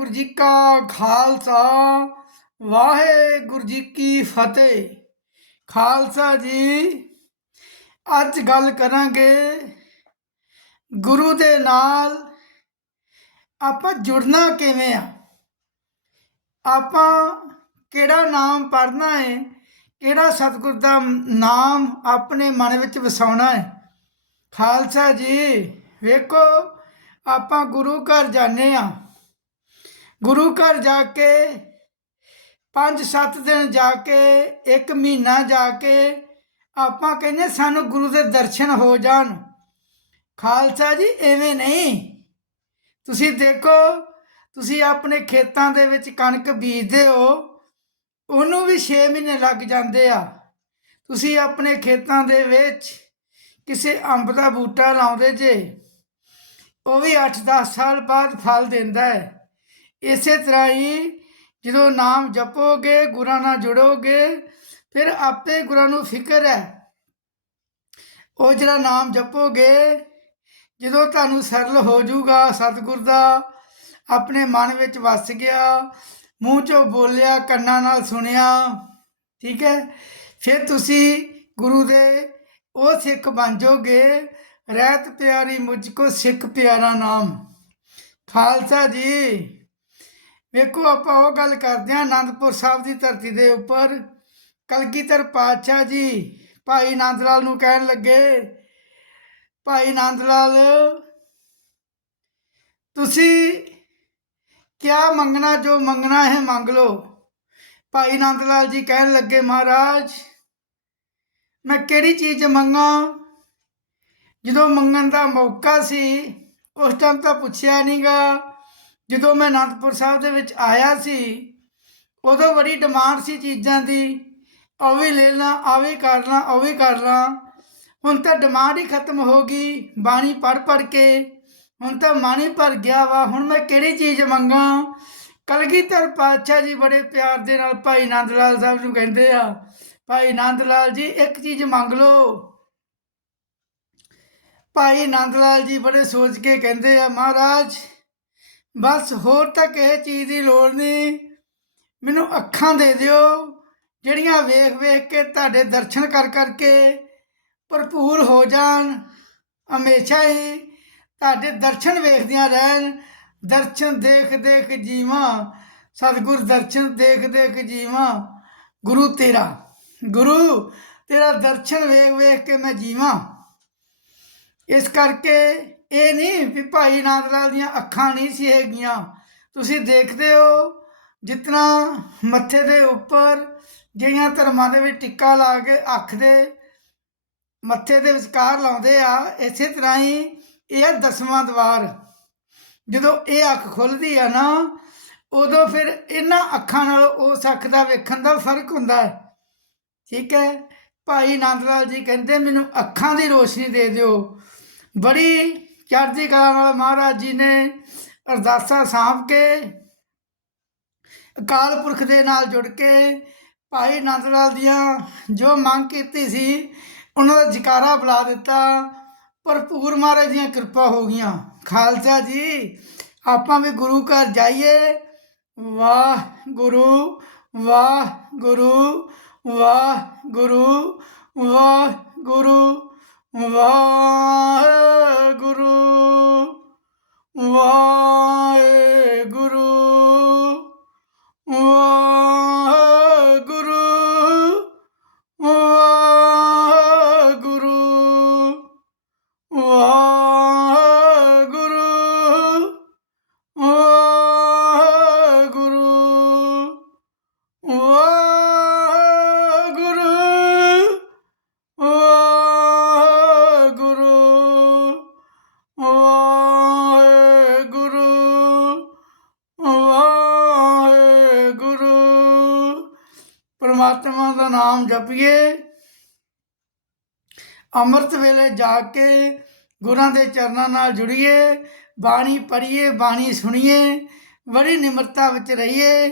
ਵਾਹਿਗੁਰੂ ਜੀ ਕਾ ਖਾਲਸਾ, ਵਾਹਿਗੁਰੂ ਜੀ ਕੀ ਫਤਿਹ। ਖਾਲਸਾ ਜੀ, ਅੱਜ ਗੱਲ ਕਰਾਂਗੇ ਗੁਰੂ ਦੇ ਨਾਲ ਆਪਾਂ ਜੁੜਨਾ ਕਿਵੇਂ ਆ? ਆਪਾਂ ਕਿਹੜਾ ਨਾਮ ਪੜ੍ਹਨਾ ਹੈ? ਕਿਹੜਾ ਸਤਿਗੁਰ ਦਾ ਨਾਮ ਆਪਣੇ ਮਨ ਵਿੱਚ ਵਸਾਉਣਾ ਹੈ? ਖਾਲਸਾ ਜੀ, ਵੇਖੋ, ਆਪਾਂ ਗੁਰੂ ਘਰ ਜਾਂਦੇ ਆ ਗੁਰੂ ਘਰ ਜਾ ਕੇ 5-7 ਦਿਨ ਜਾ ਕੇ 1 ਮਹੀਨਾ ਜਾ ਕੇ, ਆਪਾਂ ਕਹਿੰਦੇ ਸਾਨੂੰ ਗੁਰੂ ਦੇ ਦਰਸ਼ਨ ਹੋ ਜਾਣ। ਖਾਲਸਾ ਜੀ, ਐਵੇਂ ਨਹੀਂ। ਤੁਸੀਂ ਦੇਖੋ, ਤੁਸੀਂ ਆਪਣੇ ਖੇਤਾਂ ਦੇ ਵਿੱਚ ਕਣਕ ਬੀਜਦੇ ਹੋ, ਉਹਨੂੰ ਵੀ 6 ਮਹੀਨੇ ਲੱਗ ਜਾਂਦੇ ਆ। ਤੁਸੀਂ ਆਪਣੇ ਖੇਤਾਂ ਦੇ ਵਿੱਚ ਕਿਸੇ ਅੰਬ ਦਾ ਬੂਟਾ ਲਾਉਂਦੇ ਜੇ, ਉਹ ਵੀ 8-10 ਸਾਲ ਬਾਅਦ ਫਲ ਦਿੰਦਾ ਹੈ। ਇਸੇ ਤਰ੍ਹਾਂ ਹੀ ਜਦੋਂ ਨਾਮ ਜਪੋਗੇ, ਗੁਰਾਂ ਨਾਲ ਜੁੜੋਗੇ, ਫਿਰ ਆਪੇ ਗੁਰਾਂ ਨੂੰ ਫਿਕਰ ਹੈ। ਉਹ ਜਿਹੜਾ ਨਾਮ ਜਪੋਗੇ, ਜਦੋਂ ਤੁਹਾਨੂੰ ਸਰਲ ਹੋ ਜਾਊਗਾ, ਸਤਿਗੁਰ ਦਾ ਆਪਣੇ ਮਨ ਵਿੱਚ ਵਸ ਗਿਆ, ਮੂੰਹ ਚੋਂ ਬੋਲਿਆ, ਕੰਨਾਂ ਨਾਲ ਸੁਣਿਆ, ਠੀਕ ਹੈ, ਫਿਰ ਤੁਸੀਂ ਗੁਰੂ ਦੇ ਉਹ ਸਿੱਖ ਬਣ ਜਾਓਗੇ, ਰਹਿਤ ਪਿਆਰੀ ਮੁਝ ਕੋ ਸਿੱਖ ਪਿਆਰਾ ਨਾਮ। ਖਾਲਸਾ ਜੀ। ਵੇਖੋ ਆਪਾਂ ਉਹ ਗੱਲ ਕਰਦੇ ਹਾਂ ਆਨੰਦਪੁਰ ਸਾਹਿਬ ਦੀ ਧਰਤੀ ਦੇ ਉੱਪਰ। ਕਲਗੀਧਰ ਪਾਤਸ਼ਾਹ ਜੀ ਭਾਈ ਆਨੰਦ ਲਾਲ ਨੂੰ ਕਹਿਣ ਲੱਗੇ, ਭਾਈ ਆਨੰਦ ਲਾਲ ਤੁਸੀਂ ਕਿਆ ਮੰਗਣਾ ਜੋ ਮੰਗਣਾ ਹੈ ਮੰਗ ਲਓ। ਭਾਈ ਆਨੰਦ ਲਾਲ ਜੀ ਕਹਿਣ ਲੱਗੇ, ਮਹਾਰਾਜ, ਮੈਂ ਕਿਹੜੀ ਚੀਜ਼ ਮੰਗਾ? ਜਦੋਂ ਮੰਗਣ ਦਾ ਮੌਕਾ ਸੀ, ਉਸ ਟਾਈਮ ਤਾਂ ਪੁੱਛਿਆ ਨਹੀਂਗਾ ਜਦੋਂ ਮੈਂ ਅਨੰਦਪੁਰ ਸਾਹਿਬ ਦੇ ਵਿੱਚ ਆਇਆ ਸੀ, ਉਦੋਂ ਬੜੀ ਡਿਮਾਂਡ ਸੀ ਚੀਜ਼ਾਂ ਦੀ। ਉਹ ਵੀ ਲੈ ਲਾਂ ਆ ਵੀ ਕਰ ਲਾਂ, ਉਹ ਵੀ ਕਰ ਲਾਂ। ਹੁਣ ਤਾਂ ਡਿਮਾਂਡ ਹੀ ਖਤਮ ਹੋ ਗਈ, ਬਾਣੀ ਪੜ ਪੜ ਕੇ। ਹੁਣ ਤਾਂ ਮਨ ਹੀ ਭਰ ਗਿਆ ਵਾ, ਹੁਣ ਮੈਂ ਕਿਹੜੀ ਚੀਜ਼ ਮੰਗਾ? ਕਲਗੀਧਰ ਪਾਤਸ਼ਾਹ ਜੀ ਬੜੇ ਪਿਆਰ ਦੇ ਨਾਲ ਭਾਈ ਆਨੰਦ ਲਾਲ ਸਾਹਿਬ ਨੂੰ ਕਹਿੰਦੇ ਆ, ਭਾਈ ਆਨੰਦ ਲਾਲ ਜੀ, ਇੱਕ ਚੀਜ਼ ਮੰਗ ਲਓ। ਭਾਈ ਆਨੰਦ ਲਾਲ ਜੀ ਬੜੇ ਸੋਚ ਕੇ ਕਹਿੰਦੇ ਆ, ਮਹਾਰਾਜ ਬਸ ਹੋਰ ਤਾਂ ਕਿਸੇ ਚੀਜ਼ ਦੀ ਲੋੜ ਨਹੀਂ ਮੈਨੂੰ ਅੱਖਾਂ ਦੇ ਦਿਓ, ਜਿਹੜੀਆਂ ਵੇਖ ਵੇਖ ਕੇ ਤੁਹਾਡੇ ਦਰਸ਼ਨ ਕਰ ਕਰਕੇ ਭਰਪੂਰ ਹੋ ਜਾਣ। ਹਮੇਸ਼ਾ ਹੀ ਤੁਹਾਡੇ ਦਰਸ਼ਨ ਵੇਖਦਿਆਂ ਰਹਿਣ। ਦਰਸ਼ਨ ਦੇਖ ਦੇਖ ਜੀਵਾਂ, ਸਤਿਗੁਰ ਦਰਸ਼ਨ ਦੇਖ ਦੇਖ ਜੀਵਾਂ। ਗੁਰੂ ਤੇਰਾ ਗੁਰੂ ਤੇਰਾ ਦਰਸ਼ਨ ਵੇਖ ਵੇਖ ਕੇ ਮੈਂ ਜੀਵਾਂ। ਇਸ ਕਰਕੇ ਇਹ ਨਹੀਂ ਵੀ ਭਾਈ ਨਾਦ ਲਾਲ ਦੀਆਂ ਅੱਖਾਂ ਨਹੀਂ ਸੀ ਹੈਗੀਆਂ। ਤੁਸੀਂ ਦੇਖਦੇ ਹੋ ਜਿਤਨਾ ਮੱਥੇ ਦੇ ਉੱਪਰ ਜਿਹੜੀਆਂ ਧਰਮਾਂ ਦੇ ਵਿੱਚ ਟਿੱਕਾ ਲਾ ਕੇ ਅੱਖ ਦੇ ਮੱਥੇ ਦੇ ਵਿਚਕਾਰ ਲਾਉਂਦੇ ਆ, ਇਸੇ ਤਰ੍ਹਾਂ ਹੀ ਇਹ ਆ ਦਸਵਾਂ ਦਵਾਰ। ਜਦੋਂ ਇਹ ਅੱਖ ਖੁੱਲਦੀ ਆ ਨਾ, ਉਦੋਂ ਫਿਰ ਇਹਨਾਂ ਅੱਖਾਂ ਨਾਲ ਉਸ ਅੱਖ ਦਾ ਵੇਖਣ ਦਾ ਫ਼ਰਕ ਹੁੰਦਾ ਹੈ। ਠੀਕ ਹੈ, ਭਾਈ ਆਨੰਦ ਲਾਲ ਜੀ ਕਹਿੰਦੇ, ਮੈਨੂੰ ਅੱਖਾਂ ਦੀ ਰੋਸ਼ਨੀ ਦੇ ਦਿਓ। ਬੜੀ ਚੜ੍ਹਦੀ ਕਲਾ ਨਾਲ ਮਹਾਰਾਜ ਜੀ ਨੇ ਅਰਦਾਸਾਂ ਸਾਂਭ ਕੇ, ਅਕਾਲ ਪੁਰਖ ਦੇ ਨਾਲ ਜੁੜ ਕੇ ਭਾਈ ਨੰਦ ਲਾਲ ਦੀਆਂ ਜੋ ਮੰਗ ਕੀਤੀ ਸੀ, ਉਹਨਾਂ ਦਾ ਜਕਾਰਾ ਬੁਲਾ ਦਿੱਤਾ। ਭਰਪੂਰ ਮਹਾਰਾਜ ਦੀਆਂ ਕਿਰਪਾ ਹੋ ਗਈਆਂ। ਖਾਲਸਾ ਜੀ, ਆਪਾਂ ਵੀ ਗੁਰੂ ਘਰ ਜਾਈਏ। ਵਾਹ ਗੁਰੂ ਵਾਹ ਗੁਰੂ ਵਾਹ ਗੁਰੂ ਵਾਹ ਗੁਰੂ ਵਾਹ ਪਰਮਾਤਮਾ ਦਾ ਨਾਮ ਜਪੀਏ। ਅੰਮ੍ਰਿਤ ਵੇਲੇ ਜਾ ਕੇ ਗੁਰਾਂ ਦੇ ਚਰਨਾਂ ਨਾਲ ਜੁੜੀਏ। ਬਾਣੀ ਪੜ੍ਹੀਏ, ਬਾਣੀ ਸੁਣੀਏ, ਬੜੀ ਨਿਮਰਤਾ ਵਿੱਚ ਰਹੀਏ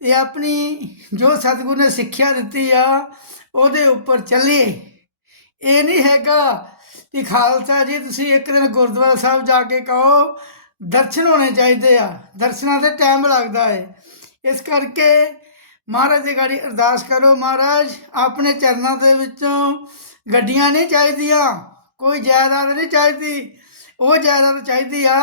ਤੇ ਆਪਣੀ ਜੋ ਸਤਿਗੁਰ ਨੇ ਸਿੱਖਿਆ ਦਿੱਤੀ ਆ, ਉਹਦੇ ਉੱਪਰ ਚੱਲੀਏ। ਇਹ ਨਹੀਂ ਹੈਗਾ ਕਿ ਖਾਲਸਾ ਜੀ, ਤੁਸੀਂ ਇੱਕ ਦਿਨ ਗੁਰਦੁਆਰਾ ਸਾਹਿਬ ਜਾ ਕੇ ਕਹੋ, ਦਰਸ਼ਨ ਹੋਣੇ ਚਾਹੀਦੇ ਆ। ਦਰਸ਼ਨਾਂ ਤੇ ਟਾਈਮ ਲੱਗਦਾ ਹੈ ਇਸ ਕਰਕੇ ਮਹਾਰਾਜ ਦੀ ਗਾੜੀ ਅਰਦਾਸ ਕਰੋ, ਮਹਾਰਾਜ ਆਪਣੇ ਚਰਨਾਂ ਦੇ ਵਿੱਚੋਂ ਗੱਡੀਆਂ ਨਹੀਂ ਚਾਹੀਦੀਆਂ, ਕੋਈ ਜਾਇਦਾਦ ਨਹੀਂ ਚਾਹੀਦੀ। ਉਹ ਜਾਇਦਾਦ ਚਾਹੀਦੀ ਆ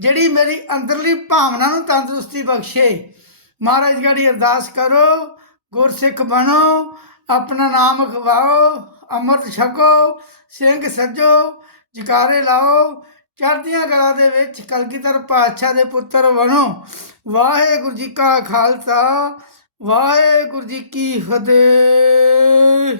ਜਿਹੜੀ ਮੇਰੀ ਅੰਦਰਲੀ ਭਾਵਨਾ ਨੂੰ ਤੰਦਰੁਸਤੀ ਬਖਸ਼ੇ। ਮਹਾਰਾਜ ਗਾੜੀ ਅਰਦਾਸ ਕਰੋ, ਗੁਰਸਿੱਖ ਬਣੋ, ਆਪਣਾ ਨਾਮ ਖਵਾਓ, ਅੰਮ੍ਰਿਤ ਛਕੋ, ਸਿੰਘ ਸੱਜੋ, ਜਕਾਰੇ ਲਾਓ, ਚੜ੍ਹਦੀਆਂ ਕਲਾ ਦੇ ਵਿੱਚ ਕਲਗੀਧਰ ਪਾਤਸ਼ਾਹ ਦੇ ਪੁੱਤਰ ਬਣੋ। ਵਾਹਿਗੁਰੂ ਜੀ ਕਾ ਖਾਲਸਾ ਵਾਹਿਗੁਰੂ ਜੀ ਕੀ ਫਤਿਹ।